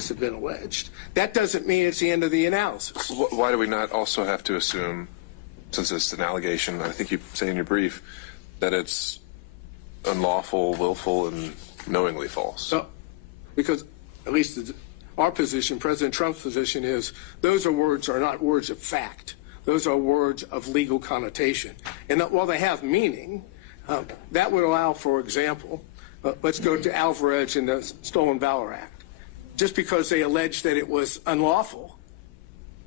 facts have been alleged. That doesn't mean it's the end of the analysis. Why do we not also have to assume, since it's an allegation, I think you say in your brief, that it's unlawful, willful, and knowingly false? No, because at least our position, President Trump's position, is those are not words of fact. Those are words of legal connotation. And that while they have meaning, that would allow, for example, let's go to Alvarez in the Stolen Valor Act. Just because they alleged that it was unlawful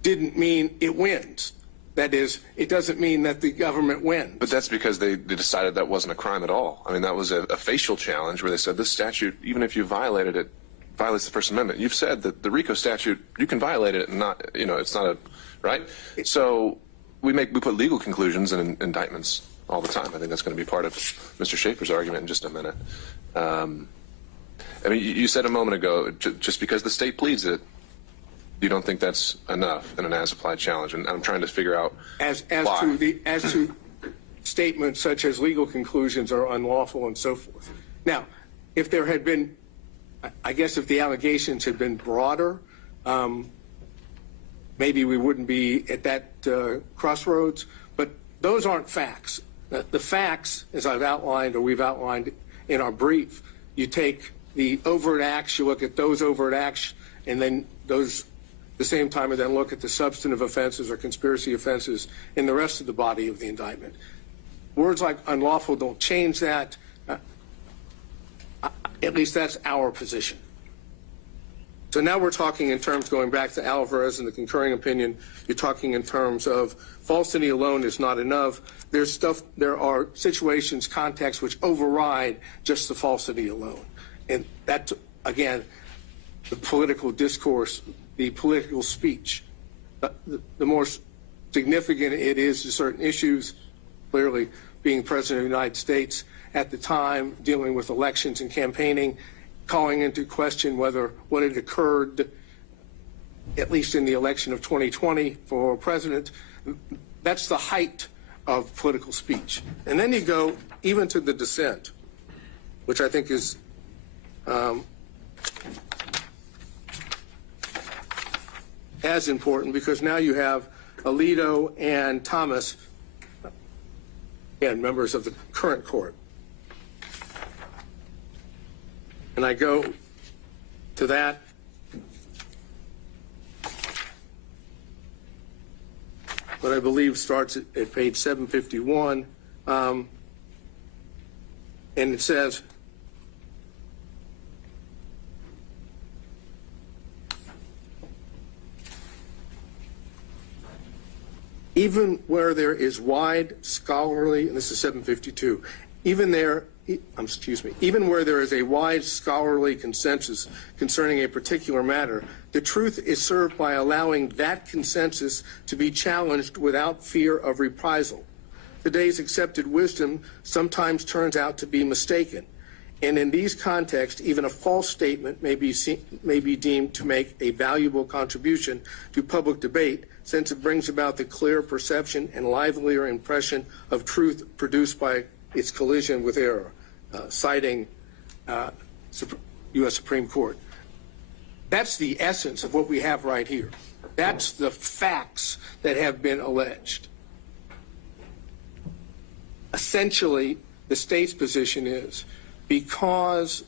didn't mean it wins. That is, it doesn't mean that the government wins. But that's because they decided that wasn't a crime at all. I mean, that was a facial challenge where they said this statute, even if you violated it, violates the First Amendment. You've said that the RICO statute, you can violate it and not, it's not a, right? So we put legal conclusions in indictments all the time. I think that's going to be part of Mr. Schaefer's argument in just a minute. I mean, you said a moment ago, just because the state pleads it, you don't think that's enough in an as-applied challenge, and I'm trying to figure out as why. to statements such as legal conclusions are unlawful and so forth. Now, if there had been, I guess, if the allegations had been broader, maybe we wouldn't be at that crossroads. But those aren't facts. The facts, as I've outlined or we've outlined in our brief, you take the overt acts, you look at those overt acts, and then those at the same time, and then look at the substantive offenses or conspiracy offenses in the rest of the body of the indictment. Words like unlawful don't change that. At least that's our position. So now we're talking in terms, going back to Alvarez and the concurring opinion, you're talking in terms of falsity alone is not enough. There are situations, contexts which override just the falsity alone. And that, again, the political discourse, the political speech, the more significant it is to certain issues, clearly being President of the United States at the time, dealing with elections and campaigning, calling into question whether what had occurred, at least in the election of 2020 for president, that's the height of political speech. And then you go even to the dissent, which I think is as important, because now you have Alito and Thomas, again, members of the current court. And I go to that. What I believe starts at page 751. And it says, even where there is wide scholarly, and this is 752, even where there is a wide scholarly consensus concerning a particular matter, the truth is served by allowing that consensus to be challenged without fear of reprisal. Today's accepted wisdom sometimes turns out to be mistaken, and in these contexts, even a false statement may be deemed to make a valuable contribution to public debate, since it brings about the clear perception and livelier impression of truth produced by its collision with error, citing U.S. Supreme Court. That's the essence of what we have right here. That's the facts that have been alleged. Essentially, the state's position is because,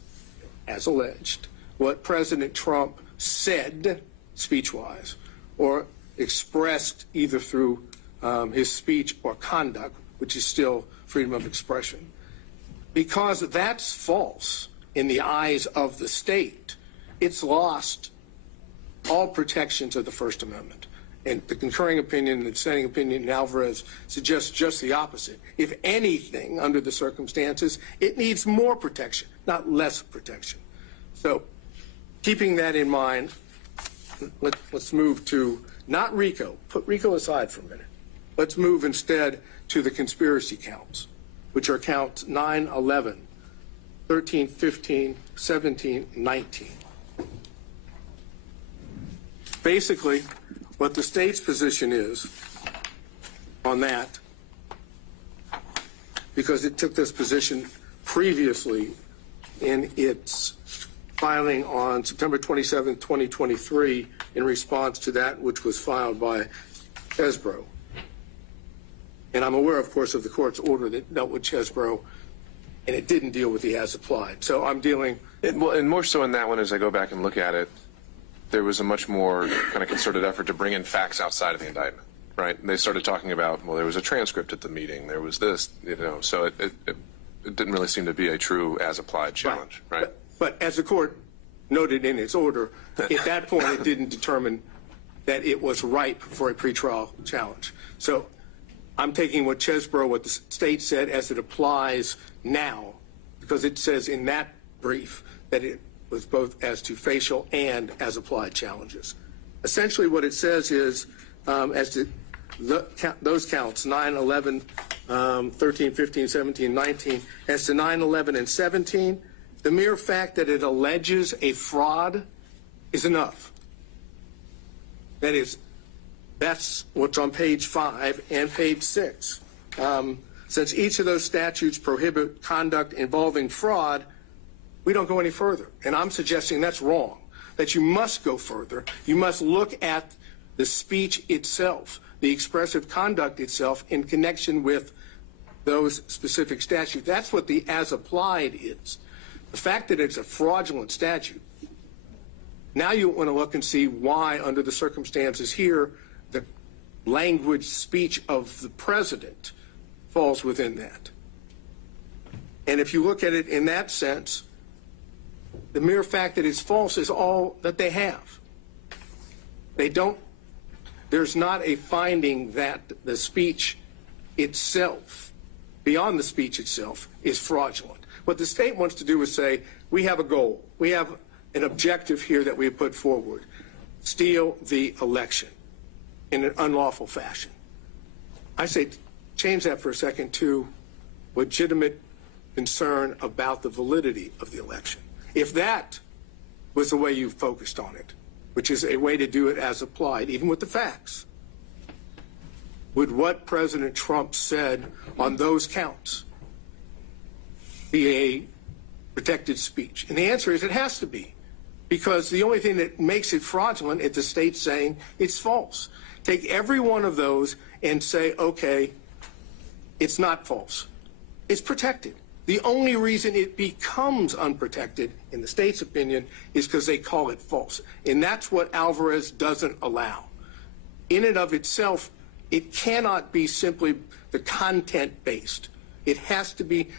as alleged, what President Trump said speech-wise or expressed either through his speech or conduct, which is still freedom of expression, because that's false in the eyes of the state, it's lost all protections of the First Amendment. And the concurring opinion and the dissenting opinion in Alvarez suggests just the opposite. If anything, under the circumstances, it needs more protection, not less protection. So keeping that in mind, let's move to not RICO. Put RICO aside for a minute. Let's move instead to the conspiracy counts, which are counts 9, 11, 13, 15, 17, 19. Basically, what the state's position is on that, because it took this position previously in its filing on September 27, 2023, in response to that which was filed by Chesbro. And I'm aware, of course, of the court's order that dealt with Chesbro, and it didn't deal with the as applied. So I'm dealing. Well, and more so in that one, as I go back and look at it, there was a much more kind of concerted effort to bring in facts outside of the indictment, right? And they started talking about, well, there was a transcript at the meeting, there was this, so it didn't really seem to be a true as applied challenge, right? But as the court noted in its order, at that point it didn't determine that it was ripe for a pretrial challenge. So I'm taking what Chesbro, what the state said, as it applies now, because it says in that brief that it was both as to facial and as applied challenges. Essentially what it says is, as to those counts, 9, 11, 13, 15, 17, 19, as to 9, 11, and 17, the mere fact that it alleges a fraud is enough. That's what's on page 5 and page 6. Since each of those statutes prohibit conduct involving fraud, we don't go any further. And I'm suggesting that's wrong, that you must go further. You must look at the speech itself, the expressive conduct itself in connection with those specific statutes. That's what the as applied is. The fact that it's a fraudulent statute, now you want to look and see why, under the circumstances here, the language speech of the president falls within that. And if you look at it in that sense, the mere fact that it's false is all that they have. There's not a finding that the speech itself, beyond the speech itself, is fraudulent. What the state wants to do is say, we have a goal. We have an objective here that we have put forward. Steal the election in an unlawful fashion. I say change that for a second to legitimate concern about the validity of the election. If that was the way you focused on it, which is a way to do it as applied, even with the facts, would what President Trump said on those counts be a protected speech? And the answer is it has to be, because the only thing that makes it fraudulent is the state saying it's false. Take every one of those and say, okay, it's not false. It's protected. The only reason it becomes unprotected, in the state's opinion, is because they call it false. And that's what Alvarez doesn't allow. In and of itself, it cannot be simply the content-based. It has to be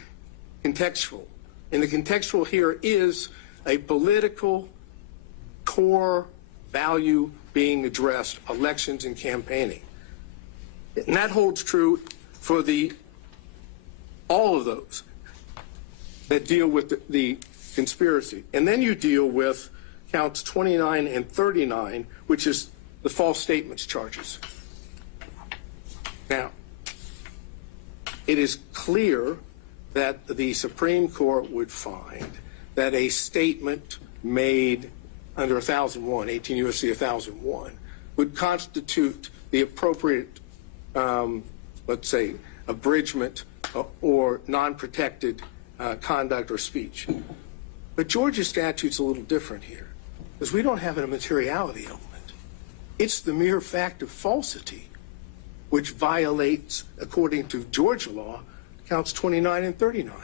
contextual. And the contextual here is a political core value being addressed, elections and campaigning. And that holds true for all of those that deal with the conspiracy. And then you deal with counts 29 and 39, which is the false statements charges. Now, it is clear that the Supreme Court would find that a statement made under 1001, 18 U.S.C. 1001, would constitute the appropriate, let's say, abridgment or non-protected conduct or speech. But Georgia's statute's a little different here, because we don't have a materiality element. It's the mere fact of falsity, which violates, according to Georgia law, counts 29 and 39.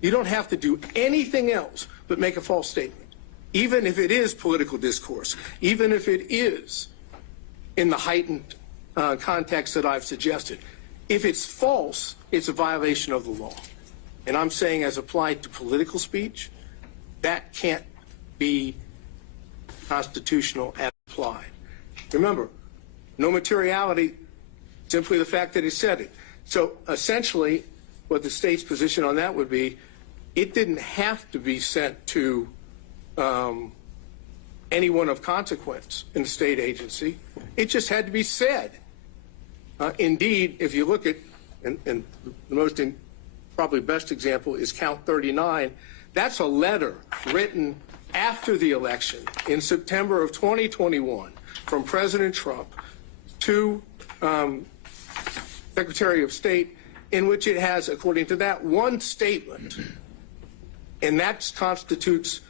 You don't have to do anything else but make a false statement, even if it is political discourse, even if it is in the heightened context that I've suggested. If it's false, it's a violation of the law. And I'm saying, as applied to political speech, that can't be constitutional as applied. Remember, no materiality, simply the fact that he said it. So essentially, what the state's position on that would be, it didn't have to be sent to anyone of consequence in the state agency. It just had to be said. Indeed, if you look at, and the most probably best example is count 39, that's a letter written after the election in September of 2021 from President Trump to Secretary of State, in which it has, according to that, one statement, and that constitutes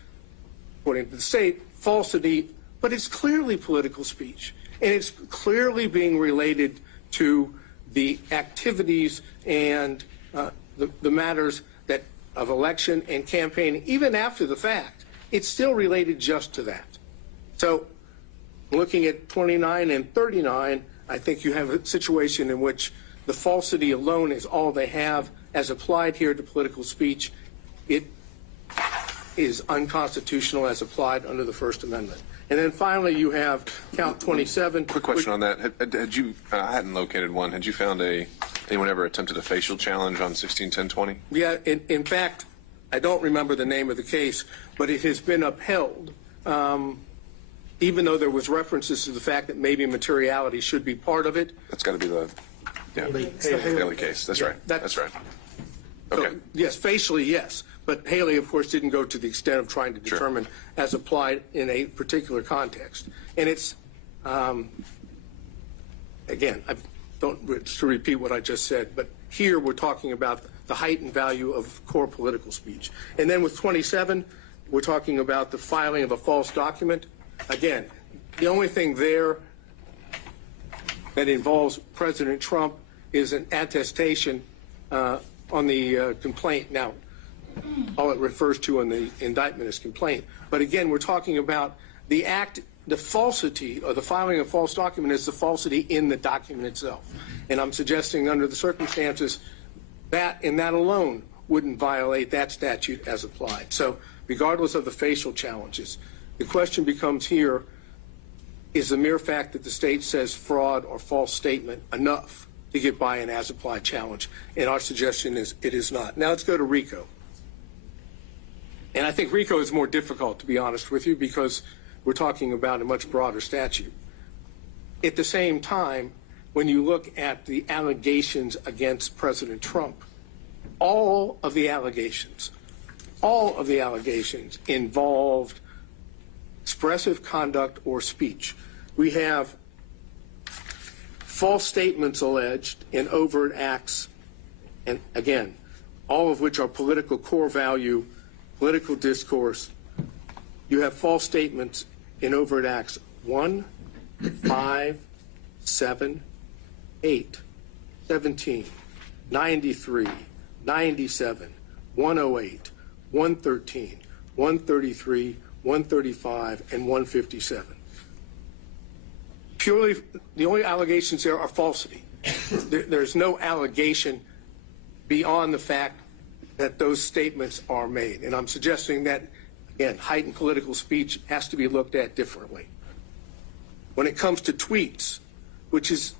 according to the state, falsity, but it's clearly political speech. And it's clearly being related to the activities and the matters that of election and campaigning, even after the fact. It's still related just to that. So looking at 29 and 39, I think you have a situation in which the falsity alone is all they have as applied here to political speech. It is unconstitutional as applied under the First Amendment. And then finally, you have count 27. Quick question on that. Had you? I hadn't located one. Had you found anyone ever attempted a facial challenge on 161020? Yeah. In fact, I don't remember the name of the case, but it has been upheld, even though there was references to the fact that maybe materiality should be part of it. That's got to be the Haley case. That's right. That's right. Okay. So, yes, facially, yes. But Haley, of course, didn't go to the extent of trying to determine as applied in a particular context. And it's, again, I don't to repeat what I just said, but here we're talking about the heightened value of core political speech. And then with 27, we're talking about the filing of a false document. Again, the only thing there that involves President Trump is an attestation on the complaint. Now, all it refers to in the indictment is complaint. But again, we're talking about the act, the falsity, or the filing of a false document is the falsity in the document itself. And I'm suggesting under the circumstances that in that alone wouldn't violate that statute as applied. So regardless of the facial challenges, the question becomes here, is the mere fact that the state says fraud or false statement enough to get by an as applied challenge? And our suggestion is it is not. Now let's go to RICO. And I think RICO is more difficult, to be honest with you, because we're talking about a much broader statute. At the same time, when you look at the allegations against President Trump, all of the allegations involved expressive conduct or speech. We have false statements alleged in overt acts, and again, all of which are political core value, political discourse. You have false statements in overt acts 1, 5, 7, 8, 17, 93, 97, 108, 113, 133, 135, and 157. Purely, the only allegations there are falsity. There's no allegation beyond the fact that those statements are made. And I'm suggesting that, again, heightened political speech has to be looked at differently. When it comes to tweets, which is,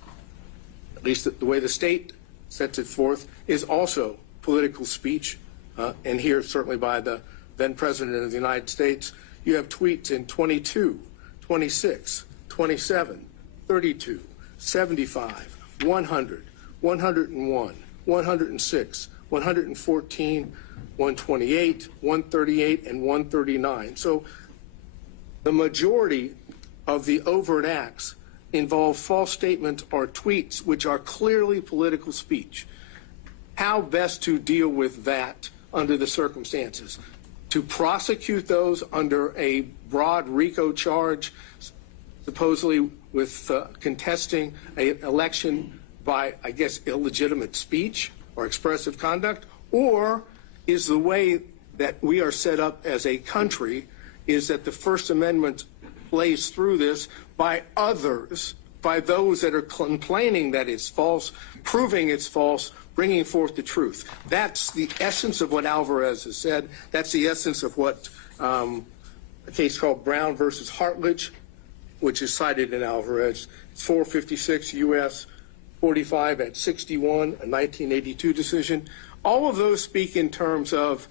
at least the way the state sets it forth, is also political speech, and here certainly by the then President of the United States, you have tweets in 22, 26, 27, 32, 75, 100, 101, 106, 114, 128, 138, and 139. So the majority of the overt acts involve false statements or tweets which are clearly political speech. How best to deal with that under the circumstances? To prosecute those under a broad RICO charge, supposedly with contesting an election by, I guess, illegitimate speech or expressive conduct? Or is the way that we are set up as a country is that the First Amendment plays through this by others, by those that are complaining that it's false, proving it's false, bringing forth the truth? That's the essence of what Alvarez has said. That's the essence of what a case called Brown versus Hartledge, which is cited in Alvarez. It's 456 U.S. 45 at 61, a 1982 decision. All of those speak in terms of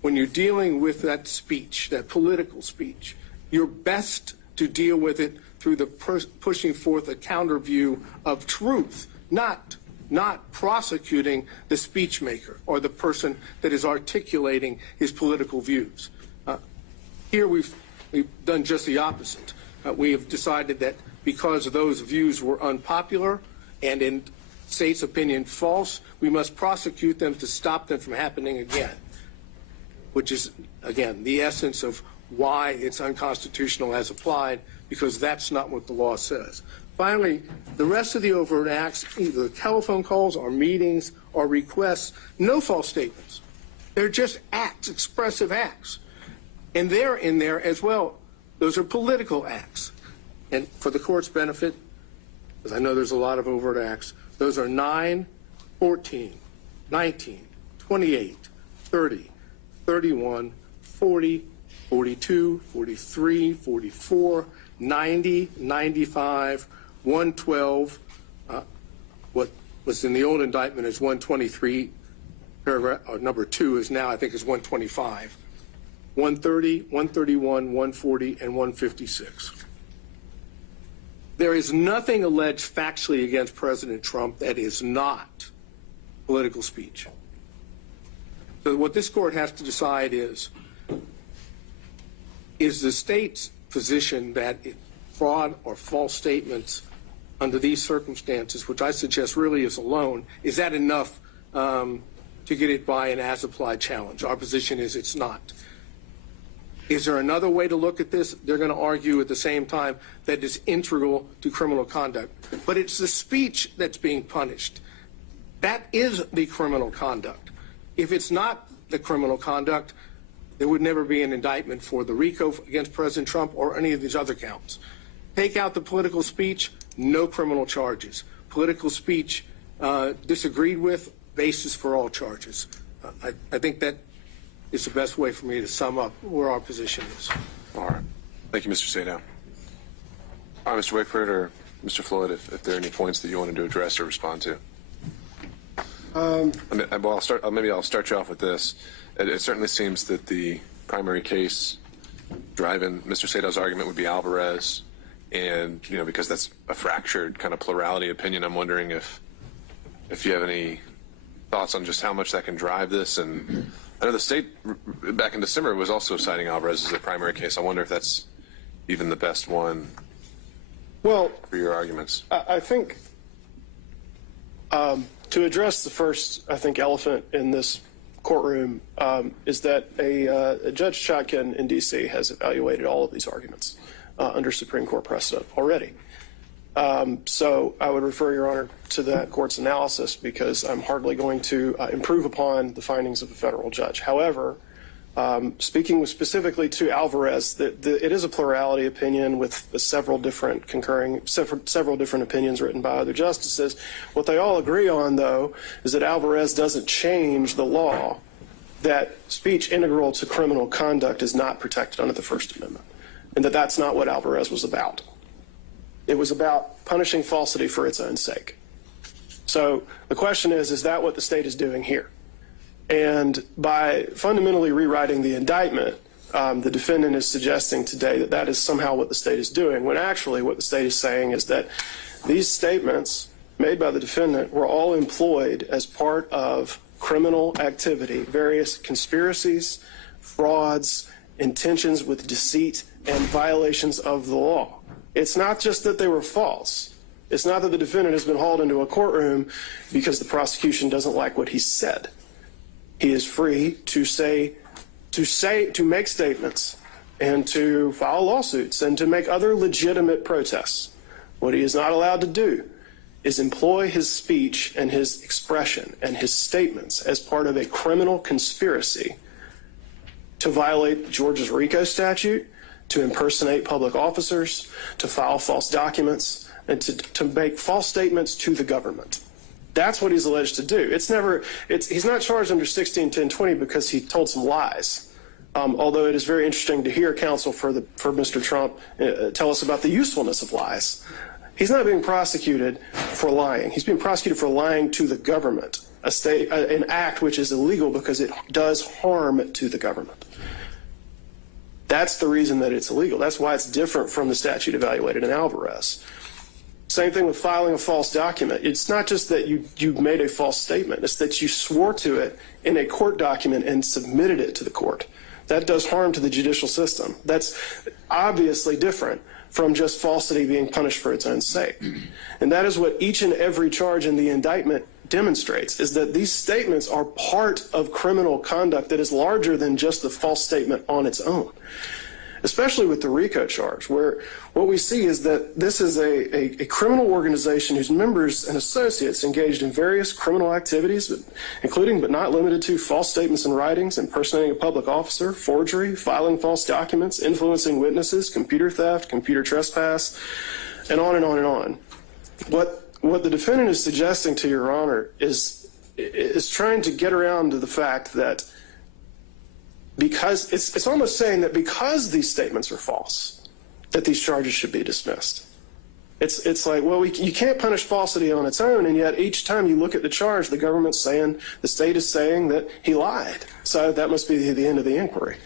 when you're dealing with that speech, that political speech, you're best to deal with it through the pushing forth a counter view of truth, not prosecuting the speech maker or the person that is articulating his political views. Here we've done just the opposite. We have decided that because those views were unpopular and in state's opinion false, we must prosecute them to stop them from happening again, which is, again, the essence of why it's unconstitutional as applied, because that's not what the law says. Finally, the rest of the overt acts, either telephone calls or meetings or requests, no false statements. They're just acts, expressive acts. And they're in there as well. Those are political acts. And for the court's benefit, because I know there's a lot of overt acts, those are 9, 14, 19, 28, 30, 31, 40, 42, 43, 44, 90, 95, 112. What was in the old indictment is 123, paragraph, number 2 is now, I think, is 125. 130, 131, 140, and 156. There is nothing alleged factually against President Trump that is not political speech. So what this court has to decide is the state's position that fraud or false statements under these circumstances, which I suggest really is alone, is that enough to get it by an as-applied challenge? Our position is it's not. Is there another way to look at this? They're going to argue at the same time that it's integral to criminal conduct. But it's the speech that's being punished. That is the criminal conduct. If it's not the criminal conduct, there would never be an indictment for the RICO against President Trump or any of these other counts. Take out the political speech, no criminal charges. Political speech disagreed with, basis for all charges. I think that is the best way for me to sum up where our position is. All right. Thank you, Mr. Sadow. All right, Mr. Wakeford or Mr. Floyd, if there are any points that you wanted to address or respond to. Maybe I'll start you off with this. It certainly seems that the primary case driving Mr. Sadow's argument would be Alvarez, and because that's a fractured kind of plurality opinion, I'm wondering if you have any thoughts on just how much that can drive this. And I know the state back in December was also citing Alvarez as a primary case. I wonder if that's even the best one for your arguments. I think to address the first, elephant in this courtroom is that a Judge Chotkin in D.C. has evaluated all of these arguments under Supreme Court precedent already. So I would refer, Your Honor, to that court's analysis, because I'm hardly going to improve upon the findings of a federal judge. However, speaking specifically to Alvarez, it is a plurality opinion with several different opinions written by other justices. What they all agree on, though, is that Alvarez doesn't change the law that speech integral to criminal conduct is not protected under the First Amendment, and that that's not what Alvarez was about. It was about punishing falsity for its own sake. So the question is that what the state is doing here? And by fundamentally rewriting the indictment, the defendant is suggesting today that that is somehow what the state is doing, when actually what the state is saying is that these statements made by the defendant were all employed as part of criminal activity, various conspiracies, frauds, intentions with deceit, and violations of the law. It's not just that they were false. It's not that the defendant has been hauled into a courtroom because the prosecution doesn't like what he said. He is free to make statements and to file lawsuits and to make other legitimate protests. What he is not allowed to do is employ his speech and his expression and his statements as part of a criminal conspiracy to violate Georgia's RICO statute, to impersonate public officers, to file false documents, and to make false statements to the government. That's what he's alleged to do. He's not charged under 161020 because he told some lies. Although it is very interesting to hear counsel for Mr. Trump tell us about the usefulness of lies. He's not being prosecuted for lying. He's being prosecuted for lying to the government, an act which is illegal because it does harm to the government. That's the reason that it's illegal. That's why it's different from the statute evaluated in Alvarez. Same thing with filing a false document. It's not just that you made a false statement. It's that you swore to it in a court document and submitted it to the court. That does harm to the judicial system. That's obviously different from just falsity being punished for its own sake. And that is what each and every charge in the indictment demonstrates, is that these statements are part of criminal conduct that is larger than just the false statement on its own. especially with the RICO charge, where what we see is that this is a criminal organization whose members and associates engaged in various criminal activities, including but not limited to false statements and writings, impersonating a public officer, forgery, filing false documents, influencing witnesses, computer theft, computer trespass, and on and on and on. What the defendant is suggesting to Your Honor is trying to get around to the fact that because it's almost saying that because these statements are false, that these charges should be dismissed. It's like, well, you can't punish falsity on its own, and yet each time you look at the charge, the government's saying, the state is saying that he lied. So that must be the end of the inquiry.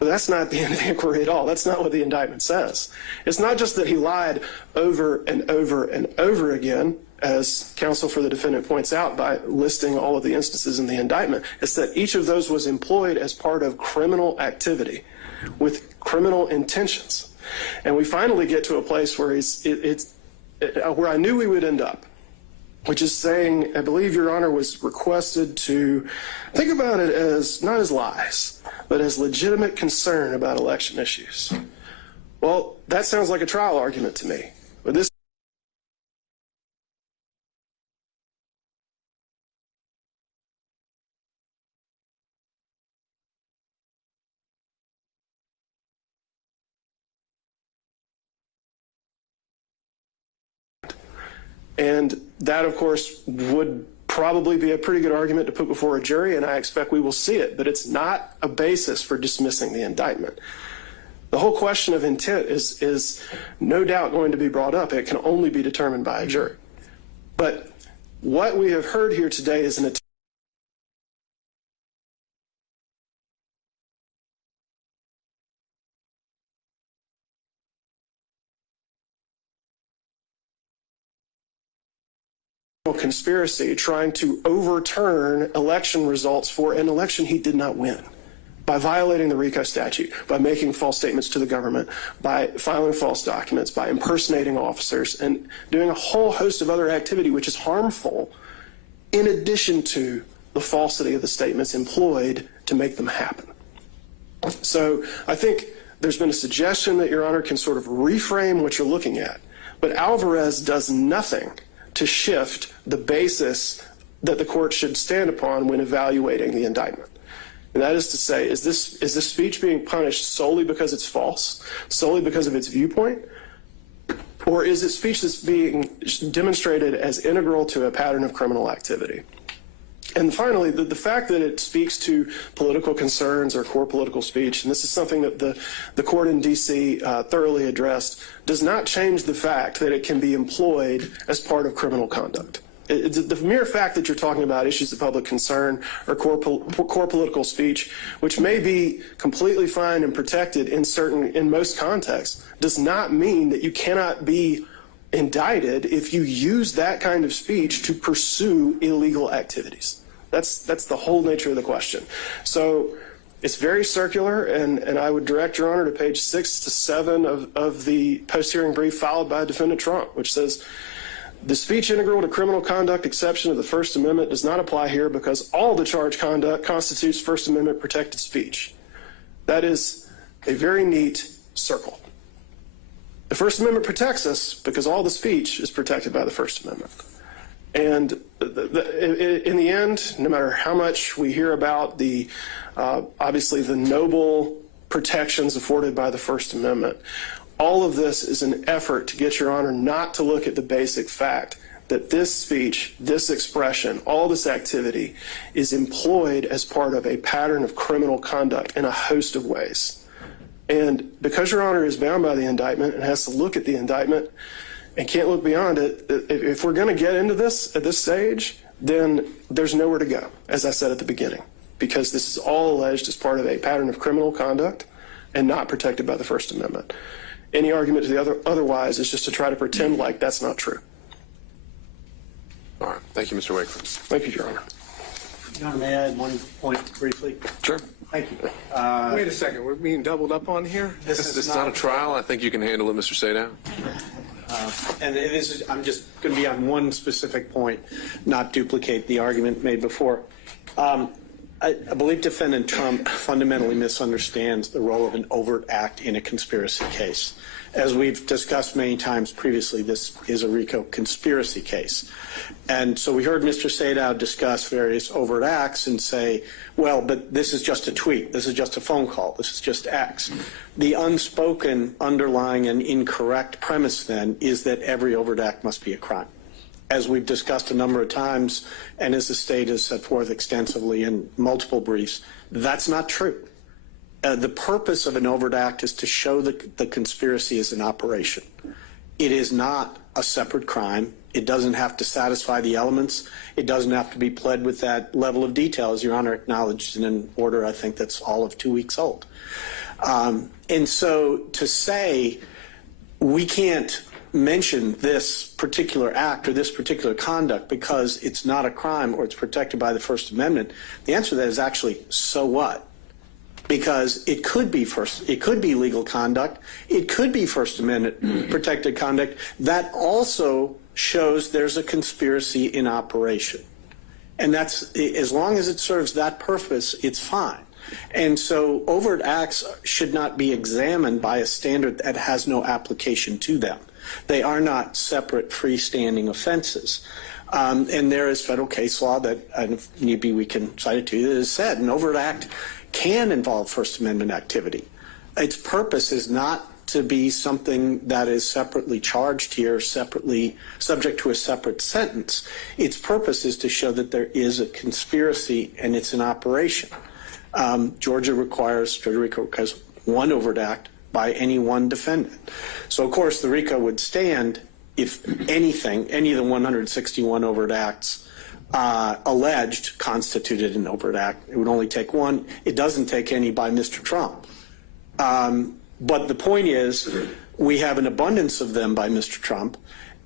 But that's not the end of the inquiry at all. That's not what the indictment says. It's not just that he lied over and over and over again, as counsel for the defendant points out by listing all of the instances in the indictment. It's that each of those was employed as part of criminal activity with criminal intentions. And we finally get to a place where where I knew we would end up, which is saying, I believe Your Honor was requested to think about it as not as lies, but as legitimate concern about election issues. Well, that sounds like a trial argument to me. But this and that, of course, would probably be a pretty good argument to put before a jury, and I expect we will see it, but it's not a basis for dismissing the indictment. The whole question of intent is no doubt going to be brought up. It can only be determined by a jury. But what we have heard here today is an attempt conspiracy trying to overturn election results for an election he did not win by violating the RICO statute, by making false statements to the government, by filing false documents, by impersonating officers, and doing a whole host of other activity which is harmful in addition to the falsity of the statements employed to make them happen. So I think there's been a suggestion that Your Honor can sort of reframe what you're looking at, but Alvarez does nothing to shift the basis that the court should stand upon when evaluating the indictment. And that is to say, is this speech being punished solely because it's false, solely because of its viewpoint, or is it speech that's being demonstrated as integral to a pattern of criminal activity? And finally, the fact that it speaks to political concerns or core political speech, and this is something that the court in D.C. Thoroughly addressed, does not change the fact that it can be employed as part of criminal conduct. The mere fact that you're talking about issues of public concern or core political speech, which may be completely fine and protected in most contexts, does not mean that you cannot be indicted if you use that kind of speech to pursue illegal activities. That's the whole nature of the question. So it's very circular, and I would direct Your Honor to page 6 to 7 of the post-hearing brief filed by Defendant Trump, which says, the speech integral to criminal conduct exception of the First Amendment does not apply here because all the charged conduct constitutes First Amendment protected speech. That is a very neat circle. The First Amendment protects us because all the speech is protected by the First Amendment. And in the end, no matter how much we hear about obviously the noble protections afforded by the First Amendment, all of this is an effort to get Your Honor not to look at the basic fact that this speech, this expression, all this activity is employed as part of a pattern of criminal conduct in a host of ways. And because Your Honor is bound by the indictment and has to look at the indictment and can't look beyond it, if we're going to get into this at this stage, then there's nowhere to go, as I said at the beginning, because this is all alleged as part of a pattern of criminal conduct and not protected by the First Amendment. Any argument to the otherwise is just to try to pretend like that's not true. All right. Thank you, Mr. Wakefield. Thank you, Your Honor. Your Honor, may I add one point briefly? Sure. Thank you. Wait a second, we're being doubled up on here? This is not a trial. I think you can handle it, Mr. Sadow. And I'm just going to be on one specific point, not duplicate the argument made before. I believe Defendant Trump fundamentally misunderstands the role of an overt act in a conspiracy case. As we've discussed many times previously, this is a RICO conspiracy case. And so we heard Mr. Sadow discuss various overt acts and say, well, but this is just a tweet, this is just a phone call, this is just X. The unspoken, underlying, and incorrect premise then is that every overt act must be a crime. As we've discussed a number of times, and as the state has set forth extensively in multiple briefs, that's not true. The purpose of an overt act is to show that the conspiracy is in operation. It is not a separate crime. It doesn't have to satisfy the elements. It doesn't have to be pled with that level of detail, as Your Honor acknowledged in an order I think that's all of 2 weeks old. And so to say we can't mention this particular act or this particular conduct because it's not a crime or it's protected by the First Amendment, the answer to that is actually, so what? Because it could be legal conduct, it could be First Amendment protected conduct that also shows there's a conspiracy in operation. And that's, as long as it serves that purpose, it's fine. And so overt acts should not be examined by a standard that has no application to them. They are not separate freestanding offenses. And there is federal case law that, if need be, we can cite it to you, that has said an overt act can involve First Amendment activity. Its purpose is not to be something that is separately charged here, separately subject to a separate sentence. Its purpose is to show that there is a conspiracy and it's an operation. Georgia requires one overt act by any one defendant. So, of course, the RICO would stand if anything, any of the 161 overt acts alleged constituted an overt act. It would only take one. It doesn't take any by Mr. Trump. But the point is, we have an abundance of them by Mr. Trump,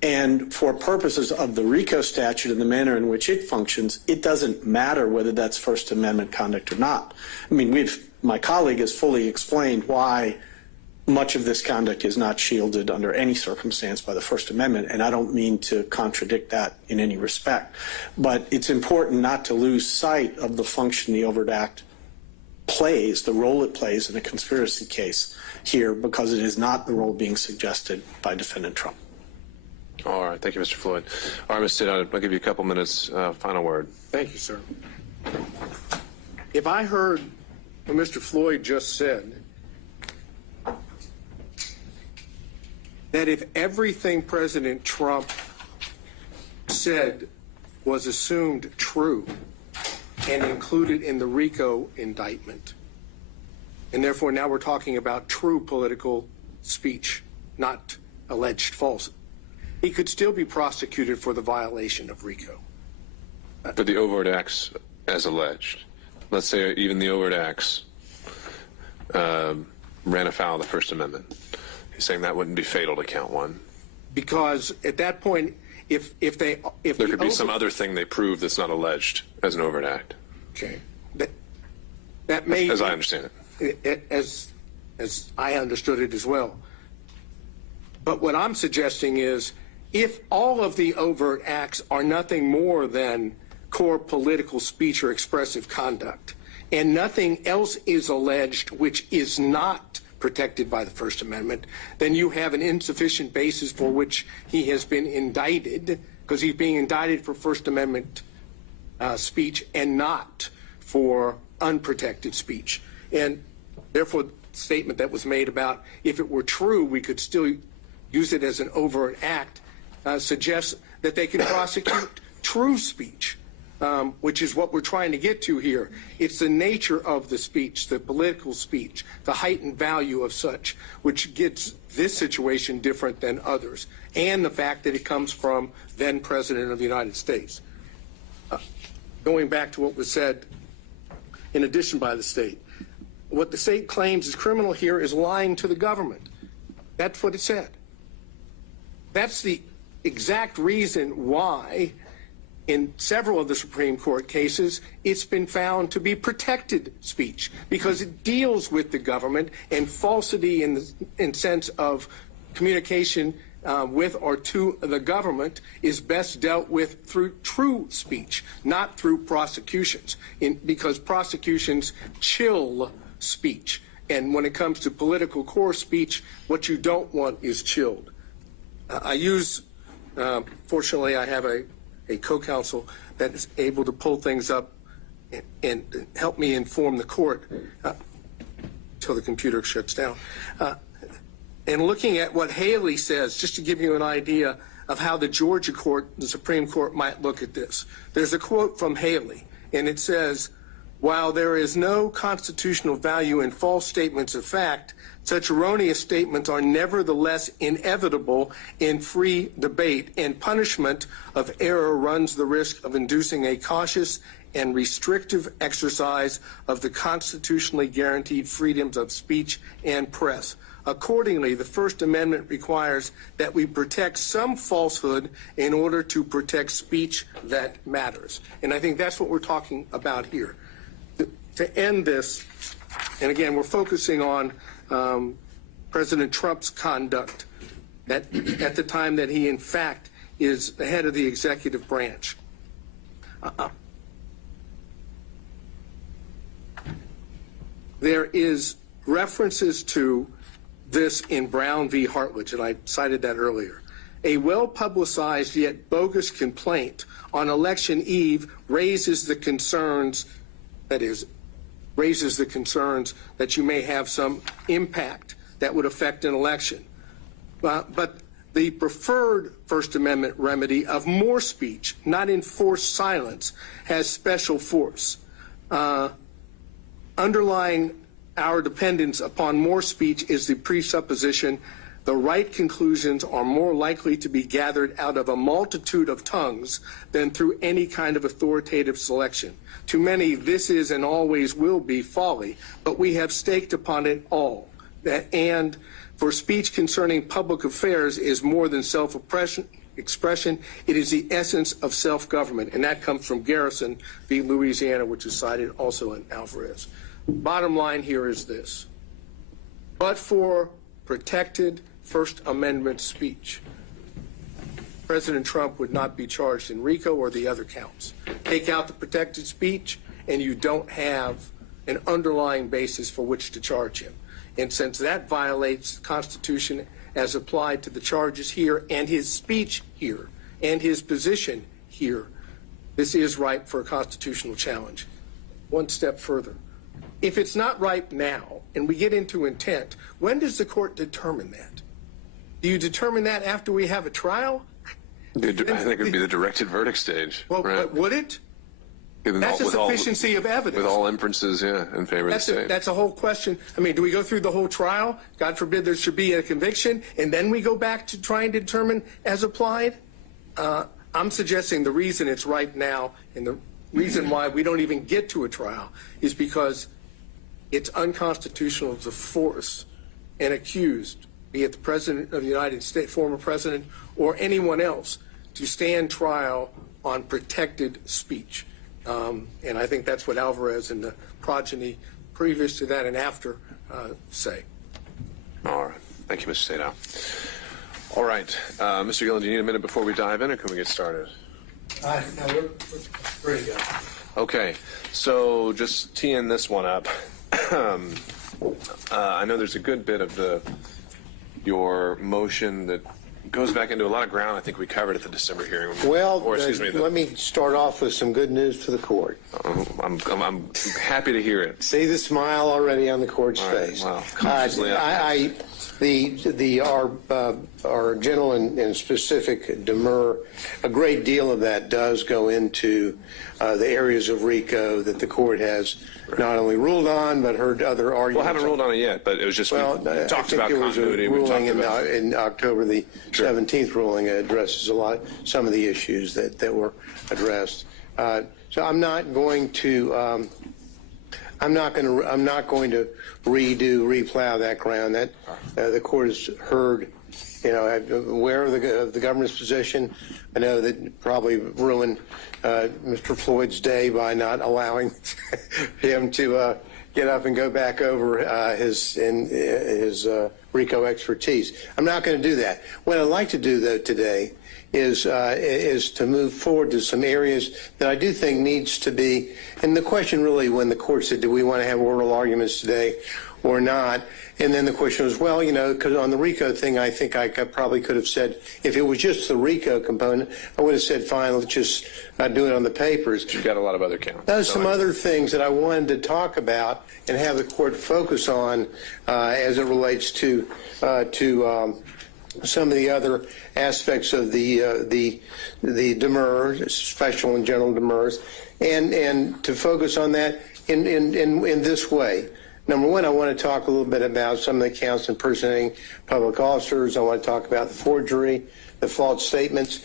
and for purposes of the RICO statute and the manner in which it functions, it doesn't matter whether that's First Amendment conduct or not. I mean, my colleague has fully explained why much of this conduct is not shielded under any circumstance by the First Amendment, and I don't mean to contradict that in any respect. But it's important not to lose sight of the function the overt act plays, the role it plays in a conspiracy case here, because it is not the role being suggested by Defendant Trump. All right. Thank you, Mr. Floyd. All right, Mr. State, I'll give you a couple minutes. Final word. Thank you, sir. If I heard what Mr. Floyd just said, that if everything President Trump said was assumed true and included in the RICO indictment, and therefore now we're talking about true political speech, not alleged false, he could still be prosecuted for the violation of RICO. For the overt acts as alleged. Let's say even the overt acts ran afoul of the First Amendment. He's saying that wouldn't be fatal to count one. Because at that point, if there could be some other thing they prove that's not alleged as an overt act. Okay, that may, as I understand it, as I understood it as well. But what I'm suggesting is, if all of the overt acts are nothing more than core political speech or expressive conduct, and nothing else is alleged which is not protected by the First Amendment, then you have an insufficient basis for which he has been indicted, because he's being indicted for First Amendment speech and not for unprotected speech. And therefore, the statement that was made about if it were true, we could still use it as an overt act, suggests that they can prosecute true speech, which is what we're trying to get to here. It's the nature of the speech, the political speech, the heightened value of such, which gets this situation different than others, and the fact that it comes from then President of the United States. Going back to what was said in addition by the state, what the state claims is criminal here is lying to the government. That's what it said. That's the exact reason why in several of the Supreme Court cases, it's been found to be protected speech, because it deals with the government and falsity in sense of communication with or to the government is best dealt with through true speech, not through prosecutions, because prosecutions chill speech. And when it comes to political core speech, what you don't want is chilled. Fortunately, I have a co-counsel that is able to pull things up and help me inform the court until the computer shuts down. And looking at what Haley says, just to give you an idea of how the Georgia court, the Supreme Court, might look at this. There's a quote from Haley, and it says, "While there is no constitutional value in false statements of fact, such erroneous statements are nevertheless inevitable in free debate, and punishment of error runs the risk of inducing a cautious and restrictive exercise of the constitutionally guaranteed freedoms of speech and press. Accordingly, the First Amendment requires that we protect some falsehood in order to protect speech that matters." And I think that's what we're talking about here. To end this, and again, we're focusing on President Trump's conduct at the time that he, in fact, is the head of the executive branch. There is references to this in Brown v. Hartledge, and I cited that earlier. A well-publicized yet bogus complaint on election eve raises the concerns that you may have some impact that would affect an election. But the preferred First Amendment remedy of more speech, not enforced silence, has special force. Underlying our dependence upon more speech is the presupposition the right conclusions are more likely to be gathered out of a multitude of tongues than through any kind of authoritative selection. To many, this is and always will be folly, but we have staked upon it all. And for speech concerning public affairs is more than self-expression. It is the essence of self-government, and that comes from Garrison v. Louisiana, which is cited also in Alvarez. Bottom line here is this. But for protected First Amendment speech, President Trump would not be charged in RICO or the other counts. Take out the protected speech, and you don't have an underlying basis for which to charge him. And since that violates the Constitution as applied to the charges here and his speech here and his position here, this is ripe for a constitutional challenge. One step further. If it's not ripe now, and we get into intent, when does the court determine that? Do you determine that after we have a trial? I think it would be the directed verdict stage. Well, right? but would it? That's a sufficiency of evidence. With all inferences, in favor of the state. That's a whole question. I mean, do we go through the whole trial? God forbid there should be a conviction, and then we go back to trying to determine as applied? I'm suggesting the reason it's ripe now, and the reason why we don't even get to a trial, is because it's unconstitutional to force an accused, be it the President of the United States, former President, or anyone else, to stand trial on protected speech. And I think that's what Alvarez and the progeny previous to that and after say. All right. Thank you, Mr. Sadow. All right. Mr. Gillen, do you need a minute before we dive in, or can we get started? No, we're ready to go. Okay. So just teeing this one up. I know there's a good bit of your motion that goes back into a lot of ground I think we covered at the December hearing. Well, let me start off with some good news for the court. I'm happy to hear it. See the smile already on the court's face. Wow. Our general and specific Demurrer, a great deal of that does go into the areas of RICO that the court has not only ruled on, but heard other arguments. Well, I haven't ruled on it yet, but it was just, we talked about continuity. We talked about in October, the 17th ruling addresses some of the issues that were addressed. So I'm not going to replow that ground. That the court has heard. Aware of the government's position. I know that probably ruined Mr. Floyd's day by not allowing him to get up and go back over his RICO expertise. I'm not going to do that. What I'd like to do, though, today is to move forward to some areas that I do think needs to be, and the question really when the court said, do we want to have oral arguments today or not? And then the question was, well, you know, because on the RICO thing, I think I probably could have said, if it was just the RICO component, I would have said, fine, let's just do it on the papers. You've got a lot of other counts. There's some other things that I wanted to talk about and have the court focus on as it relates to some of the other aspects of the demurrer, special and general demurrers, and to focus on that in this way. Number one, I want to talk a little bit about some of the counts impersonating public officers. I want to talk about the forgery, the false statements,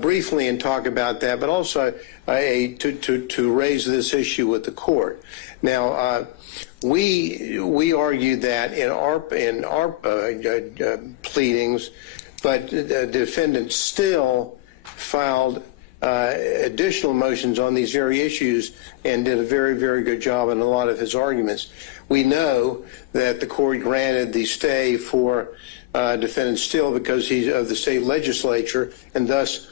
briefly, and talk about that, but also to raise this issue with the court. Now, we argued that in our pleadings, but the defendant still filed additional motions on these very issues and did a very, very good job in a lot of his arguments. We know that the court granted the stay for defendant Still because he's of the state legislature, and thus,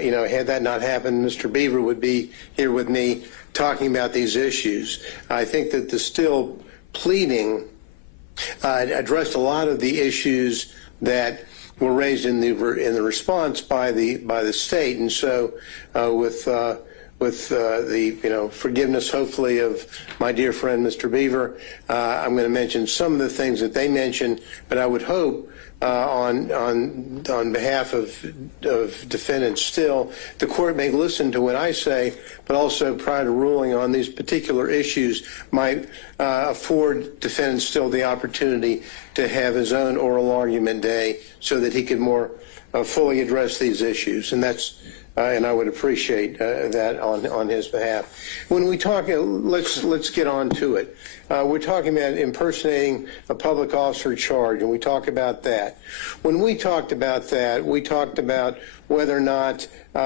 you know, had that not happened, Mr. Beaver would be here with me talking about these issues. I think that the Still pleading addressed a lot of the issues that were raised in the response by the state, and so with the forgiveness, hopefully, of my dear friend Mr. Beaver, I'm going to mention some of the things that they mentioned, but I would hope on behalf of defendant Still, the court may listen to what I say, but also prior to ruling on these particular issues might afford defendant Still the opportunity to have his own oral argument day so that he can more fully address these issues, and that's and I would appreciate that on his behalf. When we talk, let's get on to it. We're talking about impersonating a public officer charge, and we talk about that. When we talked about that, we talked about whether or not the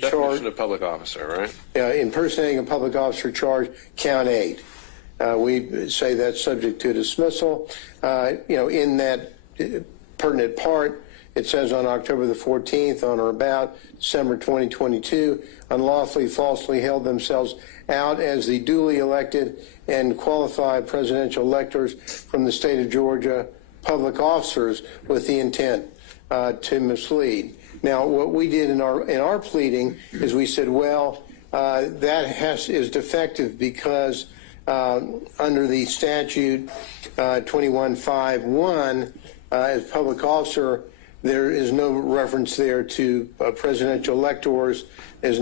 charge. Definition of public officer, right? Impersonating a public officer charge, count 8. We say that's subject to dismissal. In that pertinent part, it says on October the 14th, on or about December 2022, unlawfully, falsely held themselves out as the duly elected and qualified presidential electors from the state of Georgia, public officers with the intent to mislead. Now, what we did in our pleading is we said, well, that is defective because under the statute 2151, as public officer, there is no reference there to presidential electors as